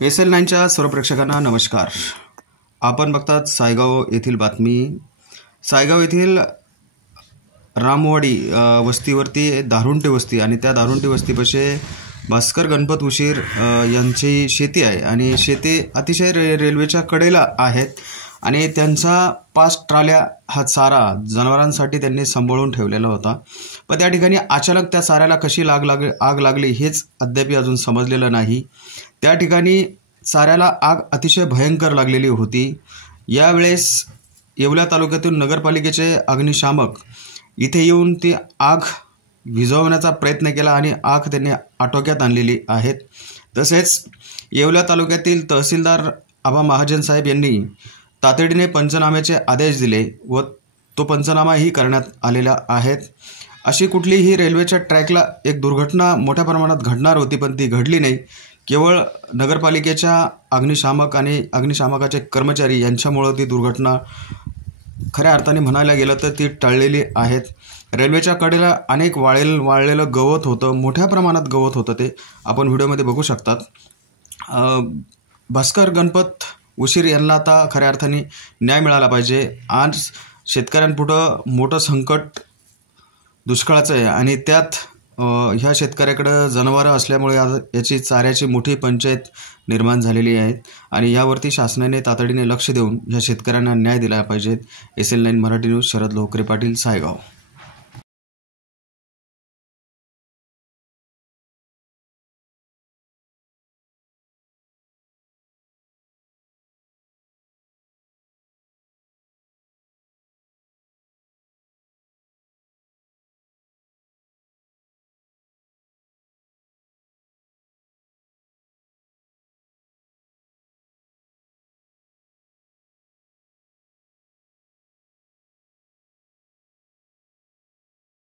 SL9च्या सर्व प्रेक्षकांना नमस्कार. आपण बघतात सायगाव येथील बातमी. सायगाव येथील रामवाडी वस्तीवरती दारुंटे वस्ती आणि त्या दारुंटे वस्तीपाशी भास्कर गणपत उशीर यांची शेती आहे आणि शेती अतिशय रेल्वेच्या कडेला आहेत आणि त्यांचा 5 ट्राल्या हा चारा जनावरांसाठी त्यांनी सांभाळून ठेवलेला होता. पण त्या ठिकाणी अचानक त्या चाऱ्याला कशी आग लागली हेच अद्याप अजून समजलेलं नाही. त्या ठिकाणी चाऱ्याला आग अतिशय भयंकर लागलेली होती. यावेळेस येवला तालुक्यातील नगरपालिकेचे अग्निशामक इथे येऊन ती आग विझवण्याचा प्रयत्न केला आणि आग त्यांनी आटोक्यात आणलेली आहे. तसेच येवला तालुक्यातील तहसीलदार आबा महाजन साहेब यांनी तातडीने पंचनाम्याचे आदेश दिले व तो पंचनामाही करण्यात आलेला आहे. अशी कुठलीही रेल्वेच्या ट्रॅकला एक दुर्घटना मोठ्या प्रमाणात घडणार होती पण ती घडली नाही. केवळ नगरपालिकेच्या अग्निशामक आणि अग्निशामकाचे कर्मचारी यांच्यामुळे ती दुर्घटना खऱ्या अर्थाने म्हणायला गेलं तर ती टळलेली आहेत. रेल्वेच्या कडेला अनेक वाळलेलं गवत होतं, मोठ्या प्रमाणात गवत होतं, ते आपण व्हिडिओमध्ये बघू शकतात. भास्कर गणपत उशीर यांना आता खऱ्या अर्थाने न्याय मिळाला पाहिजे. आज शेतकऱ्यांपुढं मोठं संकट दुष्काळाचं आहे आणि त्यात ह्या शेतकऱ्याकडं जनावरं असल्यामुळे याची चाऱ्याची मोठी पंचायत निर्माण झालेली आहे आणि यावरती शासनाने तातडीने लक्ष देऊन ह्या शेतकऱ्यांना न्याय दिला पाहिजे. SL9 मराठी न्यूज, शरद लोकरे पाटील, सायगाव.